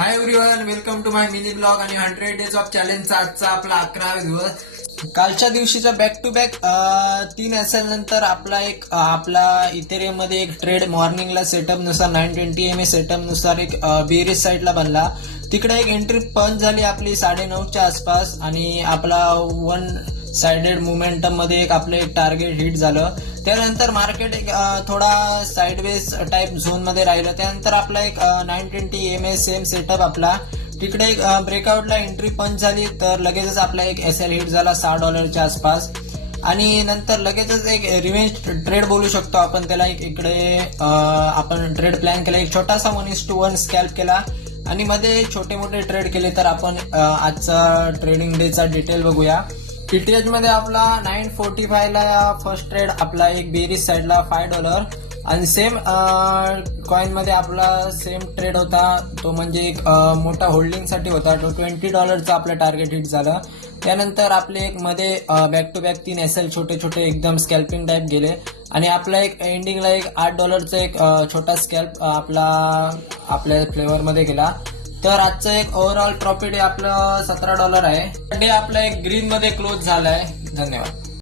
High everyone, welcome to my mini blog आणि 100 days of चॅलेंजचा आजचा आपला 11वा दिवस. कालच्या दिवशीचा बॅक टू बॅक 3 एसएल नंतर आपला इथेरियम मध्ये एक ट्रेड मॉर्निंगला सेटअप नुसार 920 एमए सेटअप नुसार एक बेरीज साईडला बनला. तिकडे एक एंट्री पंच झाली आपली 9:30च्या आसपास आणि आपला वन साइडेड मोमेंटम मध्ये आपलं एक टार्गेट हिट झालं. त्यानंतर मार्केट एक थोडा साइडवेज टाइप झोन मध्ये राहिलं. त्यानंतर आपला एक 920 एमए सेम सेटअप आपला तिकडे एक ब्रेकआउटला एंट्री पंच झाली. तर लगेचच आपला एक एसएल हिट झाला $6 आसपास आणि नंतर लगेचच एक रिव्हेंज ट्रेड बोलू शकतो आपण त्याला. एक इकडे आपण ट्रेड प्लॅन केला, एक छोटासा 1:1 स्कॅल्प केला आणि मध्ये छोटे मोठे ट्रेड केले. तर आपण आजचा ट्रेडिंग डेचा डिटेल बघूया. टीटीएच मध्ये आपला 945 ला फर्स्ट ट्रेड आपला एक बेरीज साईडला $5 आणि सेम कॉइन मध्ये आपला सेम ट्रेड होता. तो म्हणजे एक मोठा होल्डिंग साठी होता. तो $20 आपला टार्गेट हिट झाला. त्यानंतर आपले एक मध्ये बॅक टू बॅक 3 एसएल छोटे छोटे एकदम स्कॅल्पिंग टाइप गेले आणि आपला एक एंडिंगला एक $8 एक छोटा स्कॅल्प आपल्या फ्लेवर मध्ये गेला. तर आजचं एक ओव्हरऑल प्रॉफिट आपलं $17 आहे. डे आपला एक ग्रीन मध्ये क्लोज झालाय. धन्यवाद.